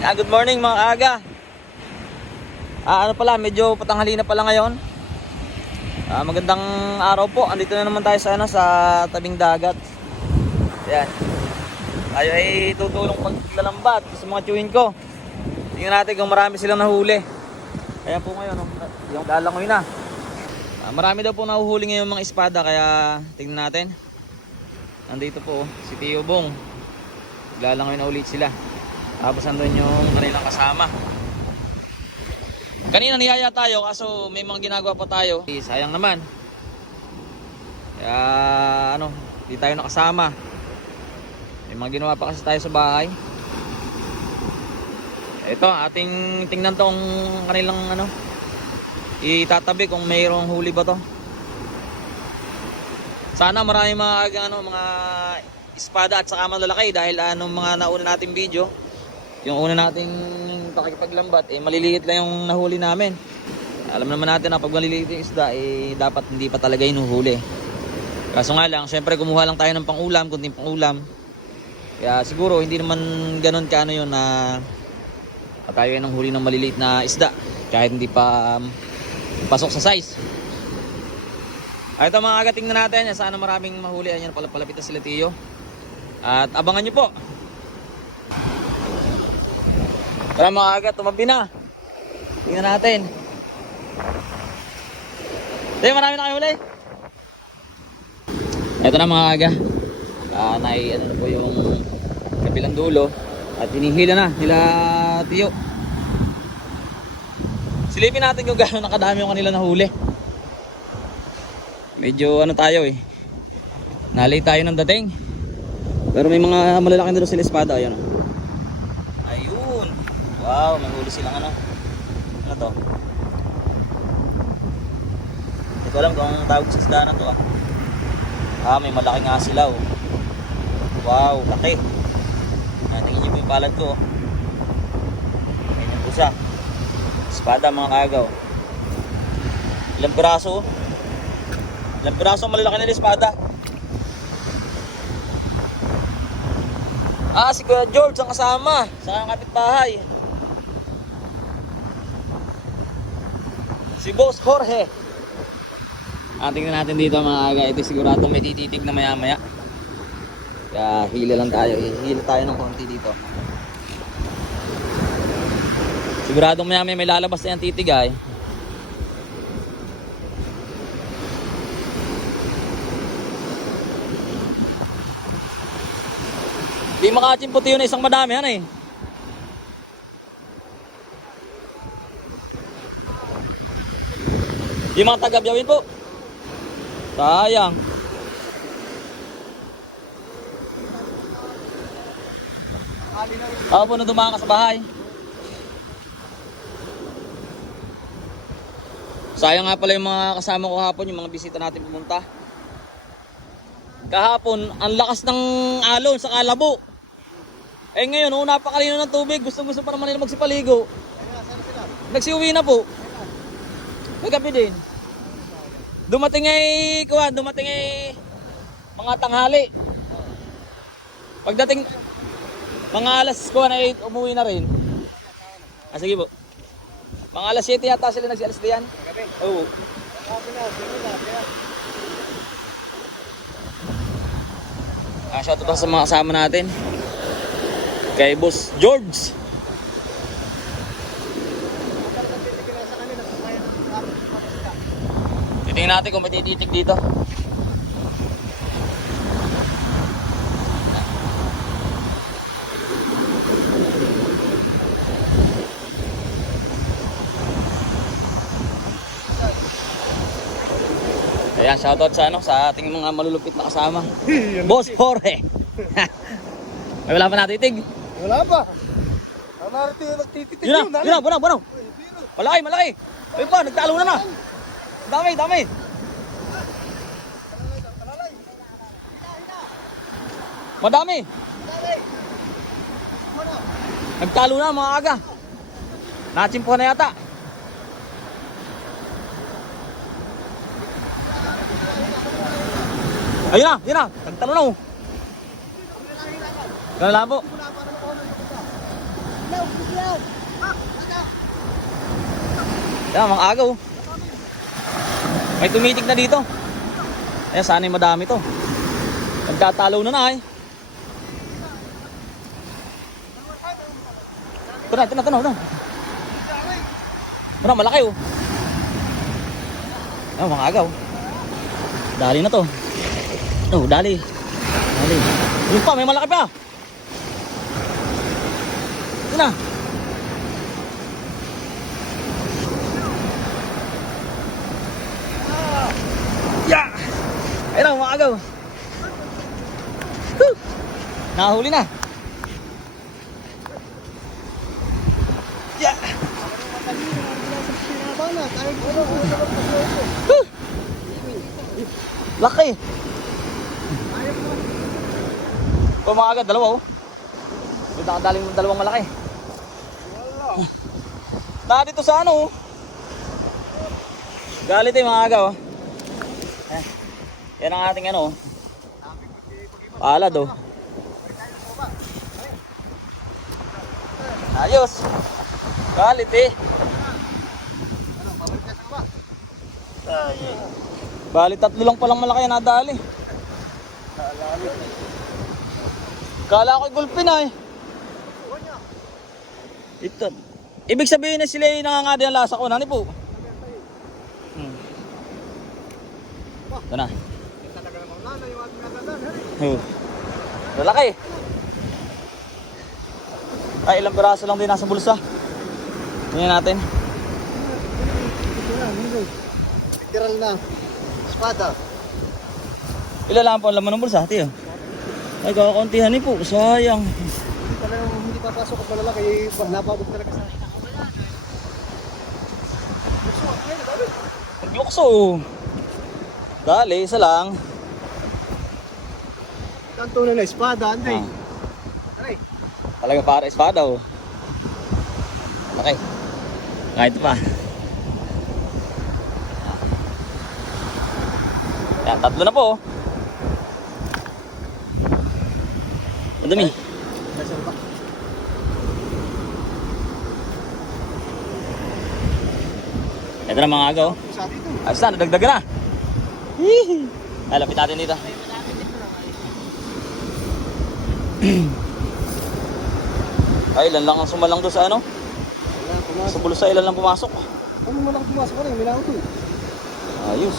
Good morning mga aga. Ano pala, medyo patanghali na pala ngayon. Magandang araw po. Andito na naman tayo sa tabing dagat. Ayan. Tayo ay tutulong paglalambat sa mga tiyuhin ko. Tingnan natin kung marami silang nahuli. Ayan po ngayon, yung lalangoy na. Marami daw po nahuhuli ngayon mga espada, kaya tingnan natin. Nandito po si Tio Bong. Lalangoy na ulit sila. Tapos andun yung kanilang kasama. Kanina niyaya tayo kaso may mga ginagawa pa tayo. Sayang naman. Kaya di tayo nakasama. May mga ginawa pa kasi tayo sa bahay. Ito, ating tingnan tong kanilang itatabi kung mayroong huli ba to. Sana marami mga espada at saka malalaki dahil mga nauna nating video. Yung una nating pakikipaglambat, maliliit lang yung nahuli namin. Alam naman natin na pag maliliit yung isda, dapat hindi pa talaga inuhuli. Kaso nga lang, syempre kumuha lang tayo ng pang-ulam, kunting pang-ulam. Kaya siguro hindi naman ganun yun na tayo ng huli ng maliliit na isda. Kahit hindi pa pasok sa size. Ito mga aga, tingnan natin. Sana maraming mahuli. Ayan, palapit na sila Tiyo. At abangan nyo po. Tara mga aga, tumabi na. Tingnan natin. Tayo, marami na kayo huli. Ito na mga aga. Na po yung kabilang dulo. At hinihila na nila Tiyo. Silipin natin kung gano'n nakadami yung kanila nahuli. Medyo tayo nalay tayo ng dating. Pero may mga malalaki na doon sila espada. Ayan o. Ayun. Wow, may huli silang ano to. Hindi ko alam kung tawag sa isda na to may malaki nga sila Wow, laki. Tingin nyo po yung palad ko Ayan yung pusa. Espada mga kagaw. Ilang piraso Ilang piraso malalaki na espada. Si Kuya George ang kasama sa kapitbahay. Si Boss Jorge. Tingnan natin dito mga aga. Ito siguradong may tititig na maya maya. Kaya hila lang tayo. Hila tayo ng konti dito. Siguradong maya maya may lalabas na yung titig Di makachimputi yun isang madami Di mga tagabyawin po. Sayang. Ako po na dumaan ka sa bahay. Sayang nga pala yung mga kasama ko hapon, yung mga bisita natin pumunta. Kahapon, ang lakas ng alon sa Kalabo. Ngayon, napakalino ng tubig. Gusto pa naman nila magsipaligo. Nagsiuwi na po. Nagabi din. Dumating mga tanghali. Pagdating mga alas 8, umuwi na rin. Sige po. Mga alas 7 yata sila nagsialas diyan. Oo. Shoutout sa mga kasama natin. Kay Boss George. Titingnan natin kung may tititig dito. Ayan, shoutout sa ating mga malulupit na kasama. Boss Jorge. May wala pa natitig? Wala pa. Ang narito yung nagtititig yun. Yun na, bunaw. Malaki. Ayun pa, nagtalo na. Dami. Madami. Nagtalo na mga aga. Natsimpuhan na yata. Ayun na. Nagtalo na Kalabo. Yan, mga agaw. May tumitig na dito. Ayan, sana'y madami to. Nagtatalo na eh. Ito na. Ano, malaki oh. Ayan, mga agaw. Dali na to. Oh, dali. Yun pa, may malaki pa. Ito na. Yeah! Ayun na, mga agaw. Woo! Nakahuli na. Yeah! Woo! Laki. O mga agad, dalawa oh. Dito nakadaling dalawang malaki. Na dito sa ano oh. Galit mga agaw oh. Yan ang ating ano oh. Palad oh. Ayos. Galit Bali tatlo lang palang malaki na nadali. Kala ko gulpin ay. Ito. Ibig sabihin na sila yung nangangadi ang lasa ko. Nani po? Ito na. Lalaki. Ay, ilang piraso lang din nasa bulsa. Tingnan natin. Literal na. Espada. Ilan lang po ang laman ng bulsa, tiyo? Ay, kakakuntihan po. Sayang. Hindi papasok at malalaki. Napabot talaga sa akin. Naglukso. Dali, isa lang. Ang tunay na espada, Anday. Aray. Talaga para espada oh. Okay. Kahit pa. Yan, tatlo na po oh. Madami. Ito na mga agaw. Sa dito. Ayos na, nadagdagan na. Hihi. Ay, lapit natin dito. Ay, ilan lang ang sumalang doon sa ano? Sa bulsa, ilan lang pumasok. Ano man lang pumasok ko rin? May lang ito. Ayos.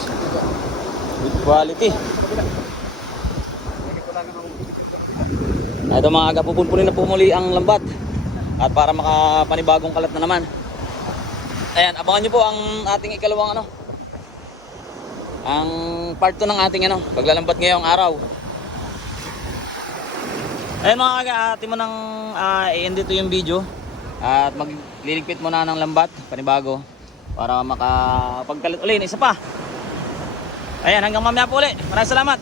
Good quality. Ito mga aga, pupunpunin na po muli ang lambat. At para makapanibagong kalat na naman. Ayan, abangan nyo po ang ating ikalawang ano. Ang part 2 ng ating ano, paglalambat ngayong araw. Ayan mga aga, atin mo nang i-end dito yung video. At magliligpit mo na ng lambat, panibago. Para makapagkalat uli, isa pa. Ayan, hanggang mamaya po ulit. Maraming salamat.